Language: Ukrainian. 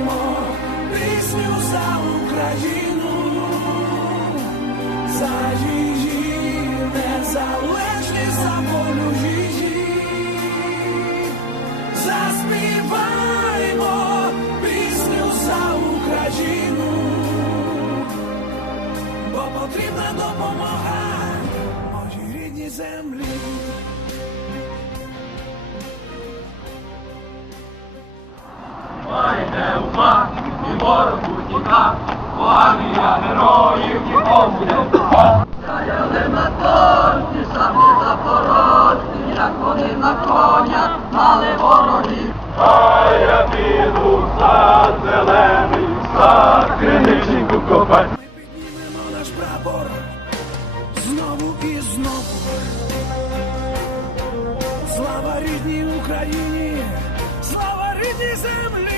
за Україну, за її незалежність, за волю її. Заспіваймо пісню за потрібна допомога моїй рідній землі. Ворогу тіка, армія героїв нікому не впа. Стояли на торті, самі запорожці, як вони на конях мали ворогів. А я піду в сад зелений, в сад копать. Ми піднімемо наш прапор знову і знову. Слава рідній Україні, слава рідній землі.